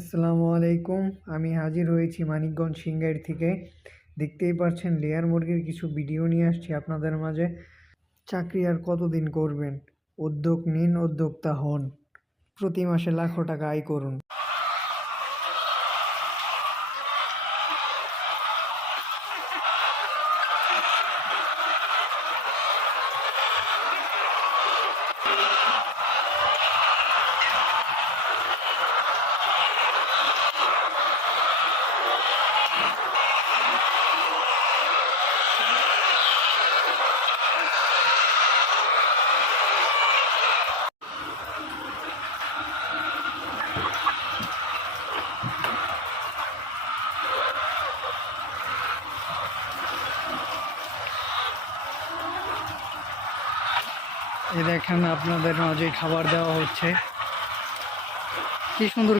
আসসালামু আলাইকুম। আমি হাজির হয়েছি মানিকগঞ্জ সিংগাইর থেকে। দেখতেই পাচ্ছেন লেয়ার মুরগির কিছু ভিডিও নিয়ে আসছি আপনাদের মাঝে। চাকরি আর কতদিন করবেন? উদ্যোগ নিন, উদ্যোক্তা হন। প্রতি মাসে লাখো টাকা আয় করুন। এই দেখেন আপনাদের মাঝে খাবার দেওয়া হচ্ছে। কি সুন্দর